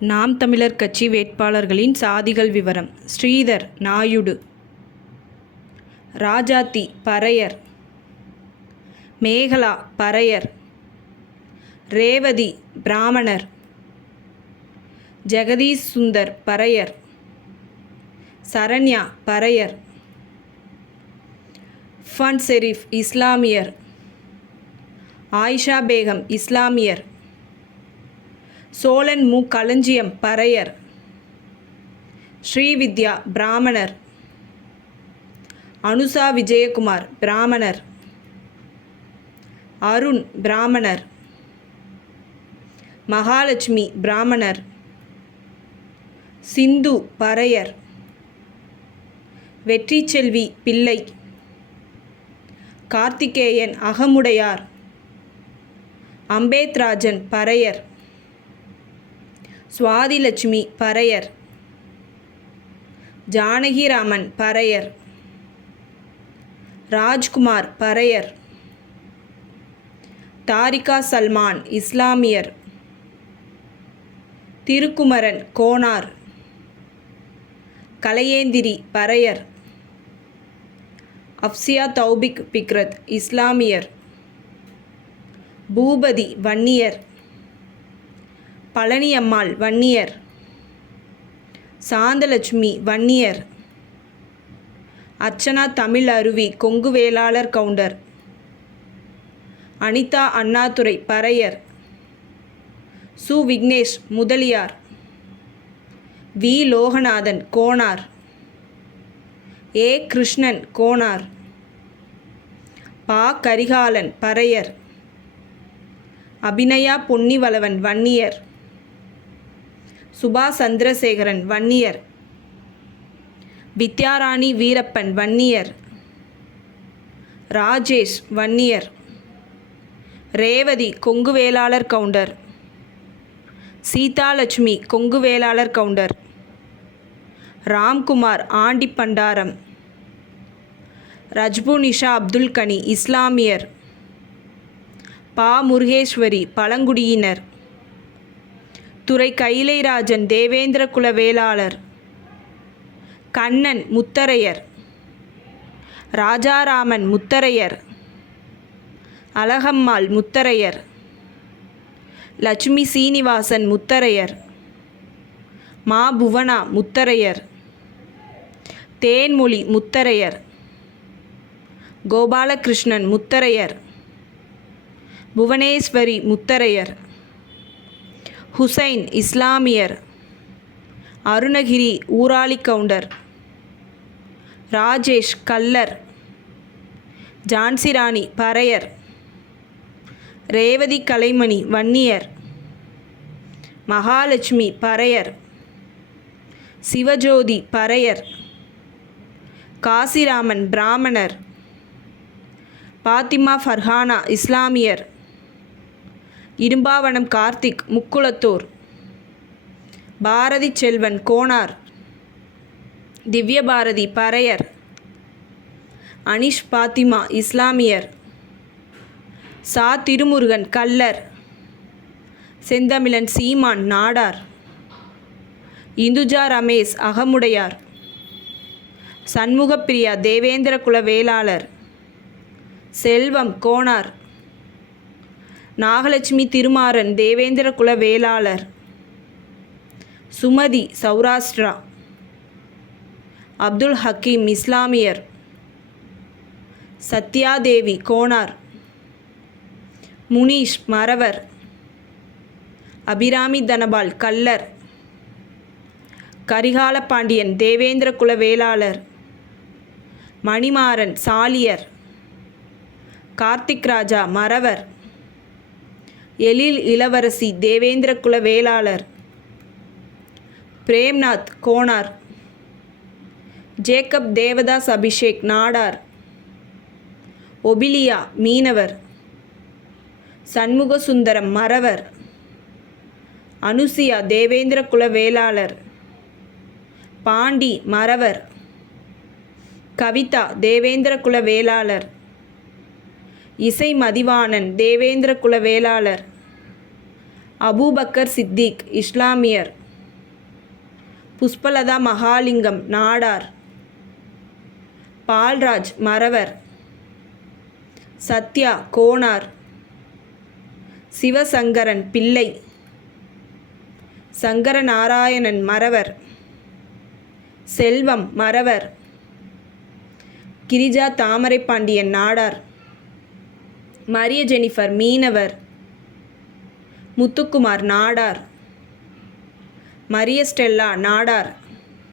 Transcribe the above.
நாம் தமிழர் கட்சி வேட்பாளர்களின் சாதிகள் விவரம். ஸ்ரீதர் நாயுடு, ராஜாத்தி பறையர், மேகலா பறையர், ரேவதி பிராமணர், ஜெகதீஷ் சுந்தர் பறையர், சரண்யா பறையர், ஃபன் ஷெரீப் இஸ்லாமியர், ஆயிஷா பேகம் இஸ்லாமியர், சோழன் மு களஞ்சியம் பறையர், ஸ்ரீவித்யா பிராமணர், அனுசா விஜயகுமார் பிராமணர், அருண் பிராமணர், மகாலட்சுமி பிராமணர், சிந்து பறையர், வெற்றிச்செல்வி பிள்ளை, கார்த்திகேயன் அகமுடையார், அம்பேத்ராஜன் பறையர், சுவாதிலட்சுமி பறையர், ஜானகிராமன் பறையர், ராஜ்குமார் பறையர், தாரிகா சல்மான் இஸ்லாமியர், திருக்குமரன் கோனார், கலையேந்திரி பறையர், அப்சியா தௌபிக் பிக்ரத் இஸ்லாமியர், பூபதி வன்னியர், பழனியம்மாள் வன்னியர், சாந்தலட்சுமி வன்னியர், அர்ச்சனா தமிழ் அருவி கொங்கு வேளாளர் கவுண்டர், அனிதா அண்ணாதுரை பறையர், சு விக்னேஷ் முதலியார், வி லோகநாதன் கோனார், ஏ கிருஷ்ணன் கோனார், பா கரிகாலன் பறையர், அபிநயா பொன்னிவளவன் வன்னியர், சுபா சந்திரசேகரன் வன்னியர், வித்யாராணி வீரப்பன் வன்னியர், ராஜேஷ் வன்னியர், ரேவதி கொங்கு வேளாளர் கவுண்டர், சீதாலட்சுமி கொங்கு வேளாளர் கவுண்டர், ராம்குமார் ஆண்டிப்பண்டாரம், ரஜ்புனிஷா அப்துல் கனி இஸ்லாமியர், பா முருகேஸ்வரி பழங்குடியினர், துரை கைலைராஜன் தேவேந்திர குல வேளாளர், கண்ணன் முத்தரையர், ராஜாராமன் முத்தரையர், அழகம்மாள் முத்தரையர், லட்சுமி சீனிவாசன் முத்தரையர், மா புவனா முத்தரையர், தேன்மொழி முத்தரையர், கோபாலகிருஷ்ணன் முத்தரையர், புவனேஸ்வரி முத்தரையர், ஹுசைன் இஸ்லாமியர், அருணகிரி ஊராளி கவுண்டர், ராஜேஷ் கல்லர், ஜான்சிராணி பறையர், ரேவதி கலைமணி வன்னியர், மகாலட்சுமி பறையர், சிவஜோதி பறையர், காசிராமன் பிராமணர், பாத்திமா ஃபர்ஹானா இஸ்லாமியர், இரும்பாவனம் கார்த்திக் முக்குளத்தூர், பாரதி செல்வன் கோனார், திவ்யபாரதி பறையர், அனிஷ் பாத்திமா இஸ்லாமியர், சா திருமுருகன் கல்லர், செந்தமிழன் சீமான் நாடார், இந்துஜா ரமேஷ் அகமுடையார், சண்முகப்பிரியா தேவேந்திர குல வேளாளர், செல்வம் கோனார், நாகலட்சுமி திருமாறன் தேவேந்திர குல வேளாளர், சுமதி சௌராஷ்டிரா, அப்துல் ஹக்கீம் இஸ்லாமியர், சத்யாதேவி கோனார், முனீஷ் மறவர், அபிராமி தனபால் கல்லர், கரிகால பாண்டியன் தேவேந்திர குல வேளாளர், மணிமாறன் சாலியர், கார்த்திக் ராஜா மறவர், எழில் இளவரசி தேவேந்திர குல வேளாளர், பிரேம்நாத் கோனார், ஜேக்கப் தேவதாஸ் அபிஷேக் நாடார், ஒபிலியா மீனவர், சண்முகசுந்தரம் மறவர், அனுசியா தேவேந்திர குல வேளாளர், பாண்டி மறவர், கவிதா தேவேந்திர குல வேளாளர், இசை மதிவாணன் தேவேந்திர குல வேளாளர், அபூபக்கர் சித்திக் இஸ்லாமியர், புஷ்பலதா மகாலிங்கம் நாடார். பால்ராஜ் மறவர். சத்யா கோனார். சிவசங்கரன் பிள்ளை. சங்கரநாராயணன் மறவர். செல்வம் மறவர். கிரிஜா தாமரைப்பாண்டியன் நாடார். மரிய ஜெனிஃபர் மீனவர். முத்துக்குமார் நாடார். மரிய ஸ்டெல்லா நாடார்.